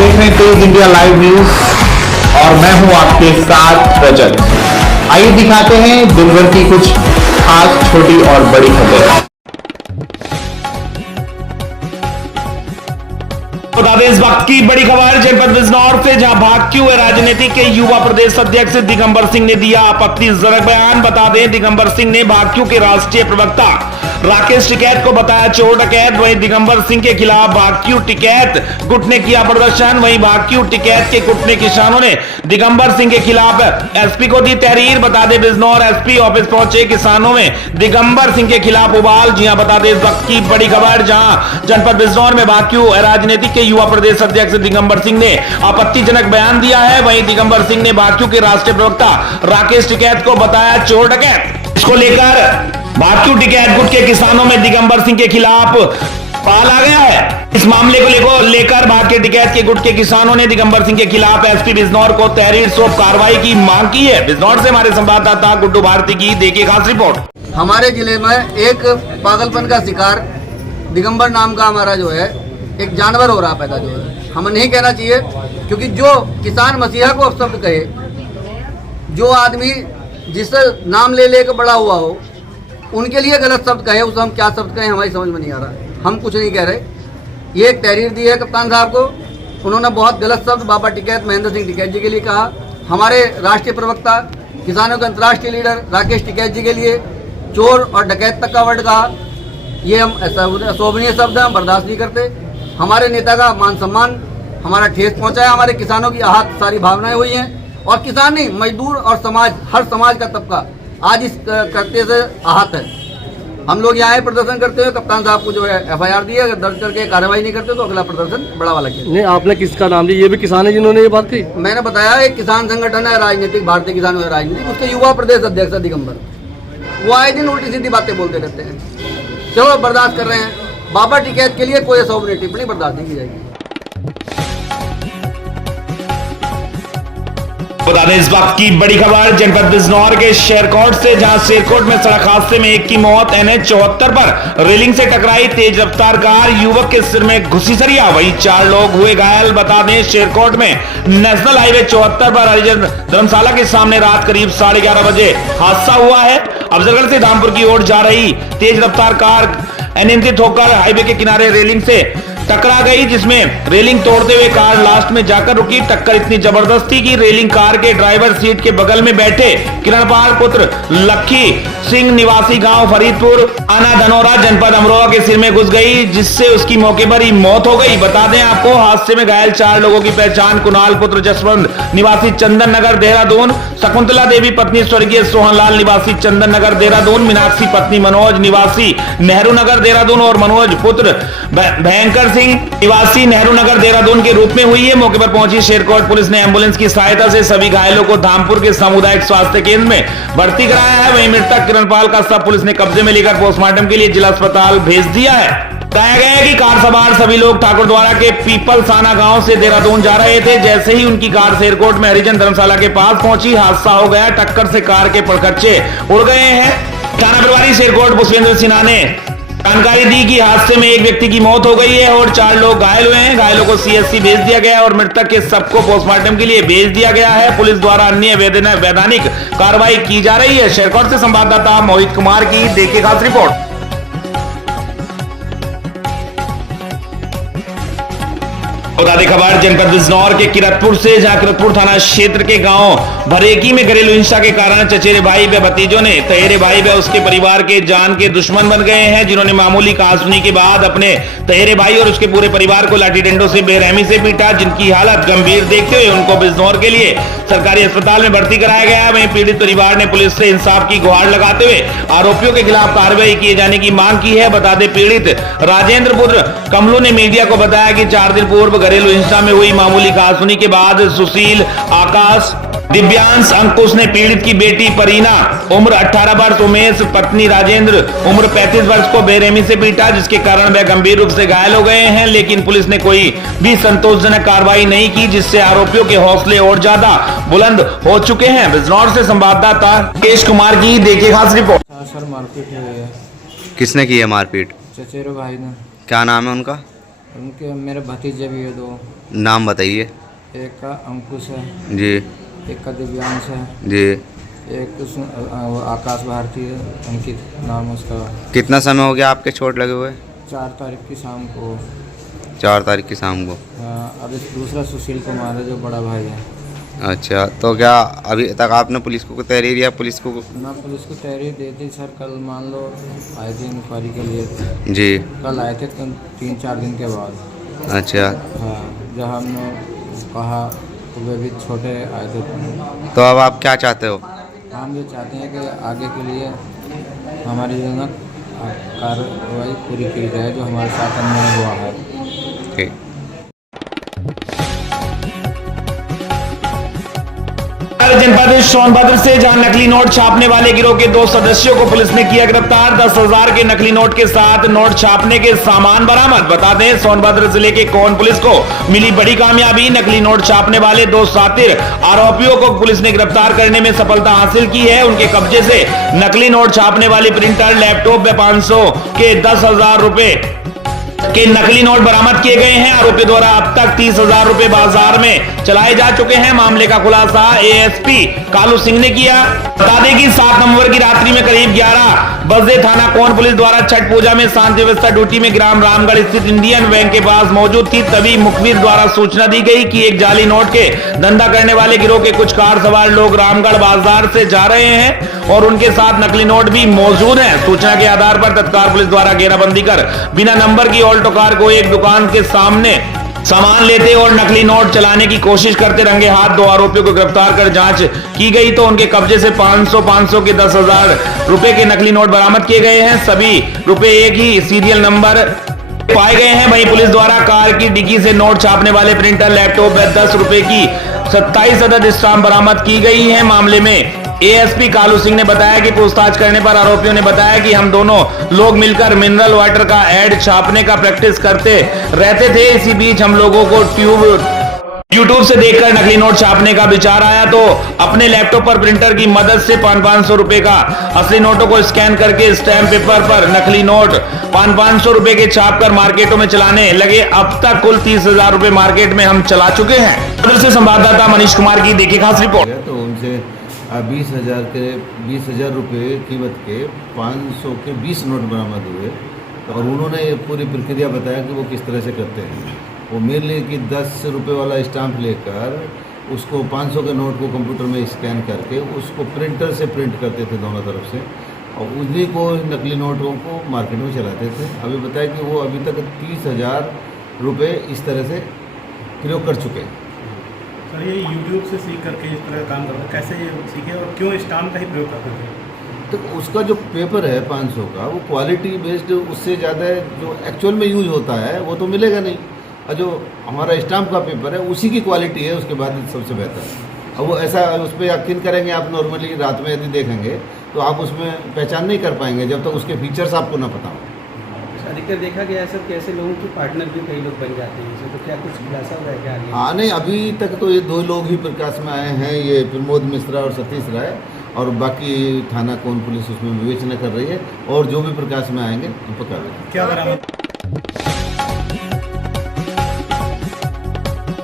देख रहे हैं तेज इंडिया लाइव न्यूज और मैं हूं आपके साथ रजत। आइए दिखाते हैं दिन भर की कुछ खास छोटी और बड़ी खबरें। बता दें इस वक्त की बड़ी खबर जनपद बिजनौर से, जहां भाग्य हुए राजनीति के युवा प्रदेश अध्यक्ष दिगंबर सिंह ने दिया आपत्तिजनक बयान। बता दें दिगंबर सिंह ने भाग्य के राष्ट्रीय प्रवक्ता राकेश टिकैत को बताया चोर डकैत। वहीं दिगंबर सिंह के खिलाफ भाग्य टिकैत गुट ने किया प्रदर्शन। वहीं भाग्य टिकैत के गुट ने किसानों ने दिगंबर सिंह के खिलाफ एसपी को दी तहरीर। बता दें बिजनौर एसपी ऑफिस पहुंचे किसानों में दिगंबर सिंह के खिलाफ उबाल। जी हां, बता दें इस वक्त की बड़ी खबर, जहां जनपद बिजनौर में भाग्य राजनीति के युवा प्रदेश अध्यक्ष दिगंबर सिंह ने आपत्तिजनक बयान दिया है। वहीं दिगंबर सिंह ने भाग्य के राष्ट्रीय प्रवक्ता राकेश टिकैत को बताया चोर डकैत। इसको लेकर भाग्य टिकैत गुट के किसानों में दिगंबर सिंह के खिलाफ पाल आ गया है। इस मामले को लेकर भाग्य टिकैत के गुट के किसानों ने दिगंबर सिंह के खिलाफ एसपी बिजनौर को तहरीर सौंप कार्रवाई की मांग की है। बिजनौर से हमारे संवाददाता गुड्डू भारती की देखिए खास रिपोर्ट। हमारे जिले में एक पागलपन का शिकार दिगंबर नाम का हमारा जो है एक जानवर हो रहा पैदा, जो है हमें नहीं कहना चाहिए, क्योंकि जो किसान मसीहा को अपशब्द कहे, जो आदमी जिससे नाम ले लेकर बड़ा हुआ हो, उनके लिए गलत शब्द कहे, उसे हम क्या शब्द कहें हमारी समझ में नहीं आ रहा। हम कुछ नहीं कह रहे। ये एक तहरीर दी है कप्तान साहब को, उन्होंने बहुत गलत शब्द बाबा टिकैत महेंद्र सिंह टिकैत जी के लिए कहा। हमारे राष्ट्रीय प्रवक्ता किसानों के अंतर्राष्ट्रीय लीडर राकेश टिकैत जी के लिए चोर और डकैत तक का वर्ड कहा। ये हम अशोभनीय शब्द हैं, हम बर्दाश्त नहीं करते। हमारे नेता का मान सम्मान हमारा ठेस पहुंचा है। हमारे किसानों की आहत सारी भावनाएं हुई हैं, और किसान नहीं, मजदूर और समाज, हर समाज का तबका आज इस करते से आहत है। हम लोग यहाँ प्रदर्शन करते हुए कप्तान साहब को जो है एफआईआर दी है, अगर दर्ज करके कार्रवाई नहीं करते तो अगला प्रदर्शन बड़ा वाला किया। नहीं, आपने किसका नाम लिया? ये भी किसान है जिन्होंने ये बात कही? मैंने बताया एक किसान संगठन है राजनीतिक, भारतीय किसानों राजनीतिक, उसके युवा प्रदेश अध्यक्ष दिगंबर, वो आए दिन उल्टी सीधी बातें बोलते रहते हैं। चलो बर्दाश्त कर रहे हैं। बाबा टिकैत के लिए कोई अशोभनीय टिप्पणी बर्दाश्त नहीं की जाएगी। बता दें इस वक्त की बड़ी खबर जनपद बिजनौर के शेरकोट से, जहां शेरकोट में सड़क हादसे में एक की मौत। NH 74 पर रेलिंग से टकराई तेज रफ्तार कार, युवक के सिर में घुसी सरिया, वहीं 4 लोग हुए घायल। बता दें शेरकोट में नेशनल हाईवे 74 पर हरिजन धर्मशाला के सामने रात करीब 11:30 बजे हादसा हुआ है। अफजलगढ़ से धामपुर की ओर जा रही तेज रफ्तार कार अनियंत्रित होकर हाईवे के किनारे रेलिंग से टकरा गई, जिसमें रेलिंग तोड़ते हुए कार लास्ट में जाकर रुकी। टक्कर इतनी जबरदस्त थी कि रेलिंग कार के ड्राइवर सीट के बगल में बैठे किरणपाल पुत्र लक्खी सिंह निवासी गांव फरीदपुर आना धनौरा जनपद अमरोहा के सिर में घुस गई, जिससे उसकी मौके पर ही मौत हो गई। बता दें आपको हादसे में घायल 4 लोगों की पहचान कुणाल पुत्र जसवंत निवासी चंदन नगर देहरादून, शकुंतला देवी पत्नी स्वर्गीय सोहनलाल निवासी चंदन नगर देहरादून, मीनाक्षी पत्नी मनोज निवासी नेहरू नगर देहरादून और मनोज पुत्र भयंकर सिंह निवासी नेहरू नगर देहरादून के रूप में हुई है। मौके पर पहुंची शेरकोट पुलिस ने एम्बुलेंस की सहायता से सभी घायलों को धामपुर के सामुदायिक स्वास्थ्य केंद्र में भर्ती कराया है। वहीं मृतक किरणपाल का शव पुलिस ने कब्जे में लेकर पोस्टमार्टम के लिए जिला अस्पताल भेज दिया है। बताया गया है कि कार सवार सभी लोग ठाकुरद्वारा के पीपलसाना गांव से देहरादून जा रहे थे। जैसे ही उनकी कार शेरकोट में हरिजन धर्मशाला के पास पहुंची, हादसा हो गया। टक्कर से कार के परखच्चे उड़ गए हैं। थाना प्रभारी शेरकोट पुष्पेंद्र सिन्हा ने जानकारी दी कि हादसे में एक व्यक्ति की मौत हो गई है और 4 लोग घायल हुए हैं। घायलों को CHC भेज दिया गया और मृतक के शव को पोस्टमार्टम के लिए भेज दिया गया है। पुलिस द्वारा अन्य वैधानिक कार्रवाई की जा रही है। शेरकोट से संवाददाता मोहित कुमार की देखिए खास रिपोर्ट। बता दें खबर जनपद बिजनौर के किरतपुर से, जहां किरतपुर थाना क्षेत्र के गांव भरेकी में घरेलू हिंसा के कारण चचेरे भाई व भतीजों ने तहेरे भाई व उसके परिवार के जान के दुश्मन बन गए हैं, जिन्होंने मामूली कहासुनी के बाद अपने तहेरे भाई और उसके पूरे परिवार को लाठी डंडों से बेरहमी से पीटा, जिनकी हालत गंभीर देखते हुए उनको बिजनौर के लिए सरकारी अस्पताल में भर्ती कराया गया है। वहीं पीड़ित परिवार ने पुलिस से इंसाफ की गुहार लगाते हुए आरोपियों के खिलाफ कार्रवाई किए जाने की मांग की है। बता दें पीड़ित राजेंद्र पुत्र कमलू ने मीडिया को बताया कि 4 दिन पूर्व घरेलू हिंसा में हुई मामूली कहासुनी के बाद सुशील, आकाश, दिव्यांश, अंकुश ने पीड़ित की बेटी परीना उम्र 18 वर्ष, उमेश पत्नी राजेंद्र उम्र 35 वर्ष को बेरहमी से पीटा, जिसके कारण वह गंभीर रूप से घायल हो गए हैं। लेकिन पुलिस ने कोई भी संतोषजनक कार्रवाई नहीं की, जिससे आरोपियों के हौसले और ज्यादा बुलंद हो चुके हैं। बिजनौर से संवाददाता केश कुमार की देखिए खास रिपोर्ट। सर मारपीट हुई है। किसने की है मारपीट? चचेरे भाई ने। क्या नाम है उनका? उनके मेरे भतीजे भी है 2। नाम बताइए। एक का अंकुश है, जी एक का दिव्यांश है, जी। एक आकाश भारती है, अंकित नाम उसका। कितना समय हो गया आपके चोट लगे हुए? 4 तारीख की शाम को। 4 तारीख की शाम को। अभी दूसरा सुशील कुमार है जो बड़ा भाई है। अच्छा, तो क्या अभी तक आपने पुलिस को तहरीर या पुलिस को? मैं पुलिस को तहरीर दे दी सर, कल मान लो आए थे इंक्वायरी के लिए। जी। कल आए थे 3-4 दिन के बाद। अच्छा। हाँ, जब हमने कहा तो वे भी छोटे आए थे। तो अब आप क्या चाहते हो? हम ये चाहते हैं कि आगे के लिए हमारी जो ना कार्रवाई पूरी की जाए जो हमारे साथ अन्याय हुआ है। ठीक। जनपद सोनभद्र से जहां नकली नोट छापने वाले गिरोह के 2 सदस्यों को पुलिस ने किया गिरफ्तार। 10,000 के नकली नोट के साथ नोट छापने के सामान बरामद। बता दें, सोनभद्र जिले के कोन पुलिस को मिली बड़ी कामयाबी। नकली नोट छापने वाले 2 शातिर आरोपियों को पुलिस ने गिरफ्तार करने में सफलता हासिल की है। उनके कब्जे से नकली नोट छापने वाली प्रिंटर, लैपटॉप में 500 के 10,000 रुपए के नकली नोट बरामद किए गए हैं। आरोपियों द्वारा अब तक 30,000 रुपए बाजार में चलाए जा चुके हैं। मामले का खुलासा एएसपी कालू सिंह ने किया। बता दें कि 7 नवंबर की रात्रि में करीब 11 बजे थाना कोन पुलिस द्वारा छठ पूजा में शांति व्यवस्था ड्यूटी में ग्राम रामगढ़ स्थित इंडियन बैंक के पास मौजूद थी। तभी मुखबिर द्वारा सूचना दी गई कि एक जाली नोट के धंधा करने वाले गिरोह के कुछ कार सवार लोग रामगढ़ बाजार से जा रहे हैं और उनके साथ नकली नोट भी मौजूद हैं। सूचना के आधार पर तत्काल पुलिस द्वारा घेराबंदी कर बिना नंबर की ऑल्टो कार को एक दुकान के सामने सामान लेते और नकली नोट चलाने की कोशिश करते रंगे हाथ 2 आरोपियों को गिरफ्तार कर जांच की गई तो उनके कब्जे से 500 के 10,000 रुपए के नकली नोट बरामद किए गए हैं। सभी रुपए एक ही सीरियल नंबर पाए गए हैं। वहीं पुलिस द्वारा कार की डिग्गी से नोट छापने वाले प्रिंटर, लैपटॉप व 10 रुपए की 27 अदद स्टाम्प बरामद की गई है। मामले में एएसपी कालू सिंह ने बताया कि पूछताछ करने पर आरोपियों ने बताया कि हम दोनों लोग मिलकर मिनरल वाटर का एड छापने का प्रैक्टिस करते रहते थे। इसी बीच हम लोगों को यूट्यूब से देखकर नकली नोट छापने का विचार आया तो अपने लैपटॉप पर प्रिंटर की मदद से 500 रुपए का असली नोटों को स्कैन करके स्टैम्प पेपर पर नकली नोट 500 रुपए के छाप कर मार्केटों में चलाने लगे। अब तक कुल 30,000 रुपए मार्केट में हम चला चुके हैं। उधर से संवाददाता मनीष कुमार की देखिए खास रिपोर्ट। तो उनसे 20,000 रुपये कीमत के 500 के 20 नोट बरामद हुए और उन्होंने ये पूरी प्रक्रिया बताया कि वो किस तरह से करते हैं। वो मेनली कि 10 रुपये वाला स्टाम्प लेकर उसको 500 के नोट को कंप्यूटर में स्कैन करके उसको प्रिंटर से प्रिंट करते थे दोनों तरफ से और उन्हीं को नकली नोटों को मार्केट में चलाते थे। अभी बताया कि वो अभी तक 30,000 रुपये इस तरह से प्रयोग कर चुके हैं। सर, ये यूट्यूब से सीख करके इस तरह काम करते हैं, कैसे ये सीखे और क्यों स्टाम्प का ही प्रयोग करते थे? तो उसका जो पेपर है 500 का वो क्वालिटी बेस्ड, उससे ज़्यादा जो एक्चुअल में यूज होता है वो तो मिलेगा नहीं और जो हमारा स्टाम्प का पेपर है उसी की क्वालिटी है उसके बाद सबसे बेहतर। अब वो ऐसा उस पर यकीन करेंगे आप नॉर्मली रात में यदि देखेंगे तो आप उसमें पहचान नहीं कर पाएंगे जब तक उसके फीचर्स आपको ना पता हो। अधिकतर देखा गया है सर कैसे लोगों के पार्टनर भी कई लोग बन जाते हैं, तो क्या कुछ खुलासा हो रहा है क्या आगे? हाँ नहीं, अभी तक तो ये 2 लोग ही प्रकाश में आए हैं, ये प्रमोद मिश्रा और सतीश राय, और बाकी थाना कोन पुलिस उसमें विवेचना कर रही है और जो भी प्रकाश में आएंगे हम पकड़ लेंगे। क्या बरामद?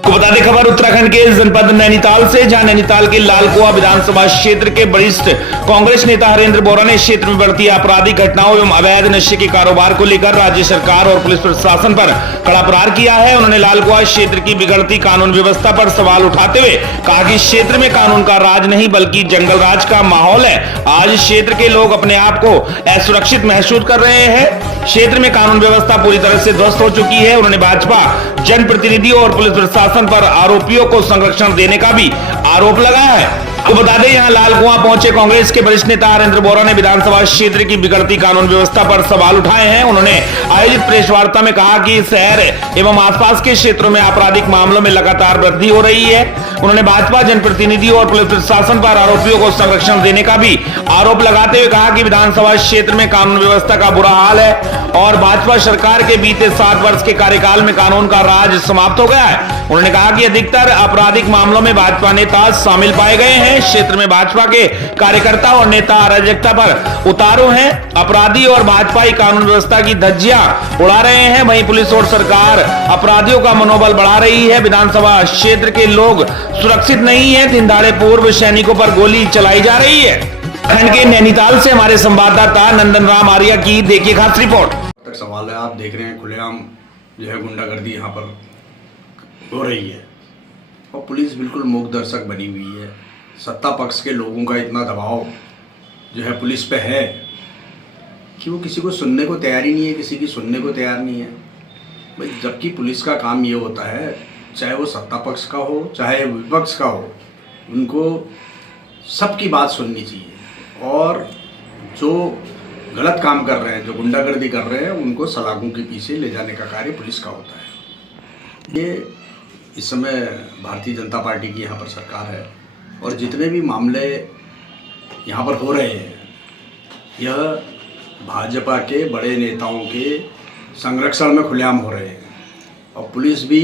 बता दें खबर उत्तराखंड के जनपद नैनीताल से, जहां नैनीताल के लालकुआं विधानसभा क्षेत्र के वरिष्ठ कांग्रेस नेता हरेंद्र बोरा ने क्षेत्र में बढ़ती आपराधिक घटनाओं एवं अवैध नशे के कारोबार को लेकर राज्य सरकार और पुलिस प्रशासन पर कड़ा प्रहार किया है। उन्होंने लालकुआं क्षेत्र की बिगड़ती कानून व्यवस्था पर सवाल उठाते हुए कहा कि क्षेत्र में कानून का राज नहीं बल्कि जंगल राज का माहौल है। आज क्षेत्र के लोग अपने आप को असुरक्षित महसूस कर रहे हैं। क्षेत्र में कानून व्यवस्था पूरी तरह से ध्वस्त हो चुकी है। उन्होंने भाजपा जनप्रतिनिधियों और पुलिस प्रशासन पर आरोपियों को संरक्षण देने का भी आरोप लगाया है। आपको बता दें, यहां लालकुआं पहुंचे कांग्रेस के वरिष्ठ नेता हरेंद्र बोरा ने विधानसभा क्षेत्र की बिगड़ती कानून व्यवस्था पर सवाल उठाए हैं। उन्होंने आयोजित प्रेस वार्ता में कहा कि शहर एवं आसपास के क्षेत्रों में आपराधिक मामलों में लगातार वृद्धि हो रही है। उन्होंने भाजपा जनप्रतिनिधियों और पुलिस प्रशासन पर आरोपियों को संरक्षण देने का भी आरोप लगाते हुए कहा कि विधानसभा क्षेत्र में कानून व्यवस्था का बुरा हाल है और भाजपा सरकार के बीते 7 वर्ष के कार्यकाल में कानून का राज समाप्त हो गया है। उन्होंने कहा कि अधिकतर आपराधिक मामलों में भाजपा नेता शामिल पाए गए हैं। हैं। इस क्षेत्र में भाजपा के कार्यकर्ता और नेता अराजकता पर उतारू हैं। अपराधी और भाजपाई कानून व्यवस्था की धज्जियां उड़ा रहे हैं। वहीं पुलिस और सरकार अपराधियों का मनोबल बढ़ा रही है। विधानसभा क्षेत्र के लोग सुरक्षित नहीं है। दिन दहाड़े पूर्व सैनिकों पर गोली चलाई जा रही है। उत्तराखंड के नैनीताल से हमारे संवाददाता नंदन राम आर्या की देखिए खास रिपोर्ट। तक सवाल है, आप देख रहे हैं खुलेआम जो है गुंडागर्दी यहाँ पर हो रही है और पुलिस बिल्कुल मूक दर्शक बनी हुई है। सत्ता पक्ष के लोगों का इतना दबाव जो है पुलिस पे है कि वो किसी को सुनने को तैयार ही नहीं है, किसी की सुनने को तैयार नहीं है भाई। जबकि पुलिस का काम ये होता है, चाहे वो सत्ता पक्ष का हो चाहे विपक्ष का हो, उनको सबकी बात सुननी चाहिए और जो गलत काम कर रहे हैं, जो गुंडागर्दी कर रहे हैं, उनको सलाखों के पीछे ले जाने का कार्य पुलिस का होता है। ये इस समय भारतीय जनता पार्टी की यहाँ पर सरकार है और जितने भी मामले यहाँ पर हो रहे हैं, यह भाजपा के बड़े नेताओं के संरक्षण में खुलेआम हो रहे हैं और पुलिस भी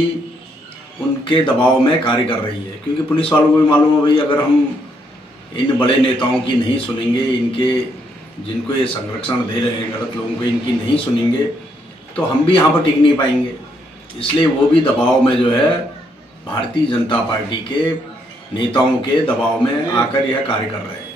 उनके दबाव में कार्य कर रही है। क्योंकि पुलिस वालों को भी मालूम है भाई, अगर हम इन बड़े नेताओं की नहीं सुनेंगे, इनके जिनको ये संरक्षण दे रहे हैं गलत लोगों को, इनकी नहीं सुनेंगे तो हम भी यहाँ पर टिक नहीं पाएंगे। इसलिए वो भी दबाव में जो है भारतीय जनता पार्टी के नेताओं के दबाव में आकर यह कार्य कर रहे हैं।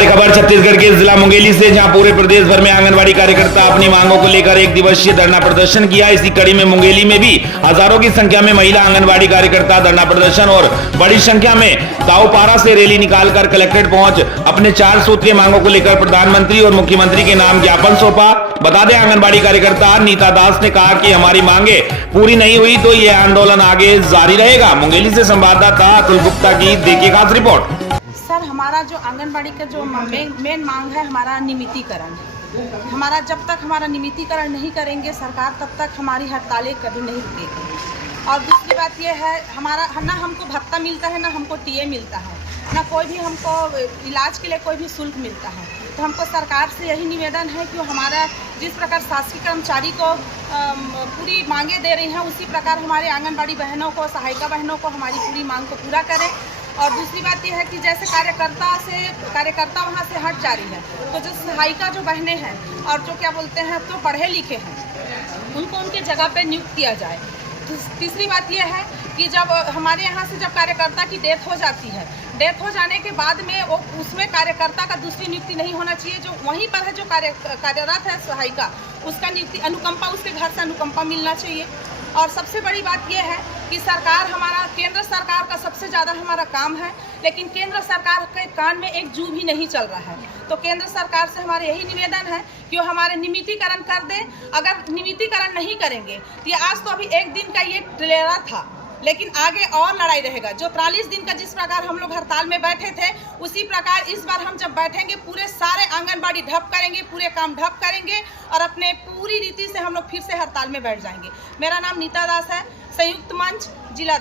खबर छत्तीसगढ़ के जिला मुंगेली से, जहां पूरे प्रदेश भर में आंगनबाड़ी कार्यकर्ता अपनी मांगों को लेकर एक दिवसीय धरना प्रदर्शन किया। इसी कड़ी में मुंगेली में भी हजारों की संख्या में महिला आंगनबाड़ी कार्यकर्ता धरना प्रदर्शन और बड़ी संख्या में ताऊपारा से रैली निकालकर कलेक्ट्रेट पहुंच अपने 4 सूत्रीय मांगों को लेकर प्रधानमंत्री और मुख्यमंत्री के नाम ज्ञापन सौंपा। बता दें, आंगनबाड़ी कार्यकर्ता नीता दास ने कहा कि हमारी मांगे पूरी नहीं हुई तो यह आंदोलन आगे जारी रहेगा। मुंगेली से संवाददाता अतुल गुप्ता की देखिए खास रिपोर्ट। सर, हमारा जो आंगनबाड़ी का जो मेन मांग है, हमारा नियमितीकरण। हमारा जब तक हमारा नियमितीकरण नहीं करेंगे सरकार, तब तक हमारी हड़तालें कभी नहीं रुकेगी। और दूसरी बात यह है, हमारा ना हमको भत्ता मिलता है, ना हमको टीए मिलता है, ना कोई भी हमको इलाज के लिए कोई भी शुल्क मिलता है। तो हमको सरकार से यही निवेदन है कि हमारा जिस प्रकार शासकीय कर्मचारी को पूरी मांगे दे रही हैं, उसी प्रकार हमारे आंगनबाड़ी बहनों को, सहायिका बहनों को हमारी पूरी मांग को पूरा करें। और दूसरी बात यह है कि जैसे कार्यकर्ता वहाँ से हट जा रही है, तो जो सहायिका जो बहनें हैं और जो क्या बोलते हैं तो पढ़े लिखे हैं, उनको उनके जगह पे नियुक्त किया जाए। तीसरी बात यह है कि जब हमारे यहाँ से जब कार्यकर्ता की डेथ हो जाती है, डेथ हो जाने के बाद में वो उसमें कार्यकर्ता का दूसरी नियुक्ति नहीं होना चाहिए। जो वहीं पर है जो कार्यरत है सहायिका, उसका नियुक्ति अनुकंपा, उसके घर से अनुकंपा मिलना चाहिए। और सबसे बड़ी बात यह है कि सरकार, हमारा केंद्र सरकार का सबसे ज़्यादा हमारा काम है, लेकिन केंद्र सरकार के कान में एक जू भी नहीं चल रहा है। तो केंद्र सरकार से हमारे यही निवेदन है कि वो हमारे नियमितीकरण कर दें। अगर नियमितीकरण नहीं करेंगे तो ये आज तो अभी एक दिन का ये ट्रेलर था, लेकिन आगे और लड़ाई रहेगा। जो 43 दिन का जिस प्रकार हम लोग हड़ताल में बैठे थे, उसी प्रकार इस बार हम जब बैठेंगे, पूरे सारे आंगनबाड़ी ठप करेंगे, पूरे काम ठप करेंगे और अपने पूरी रीति से हम लोग फिर से हड़ताल में बैठ जाएंगे। मेरा नाम नीता दास है, संयुक्त मंच जिला।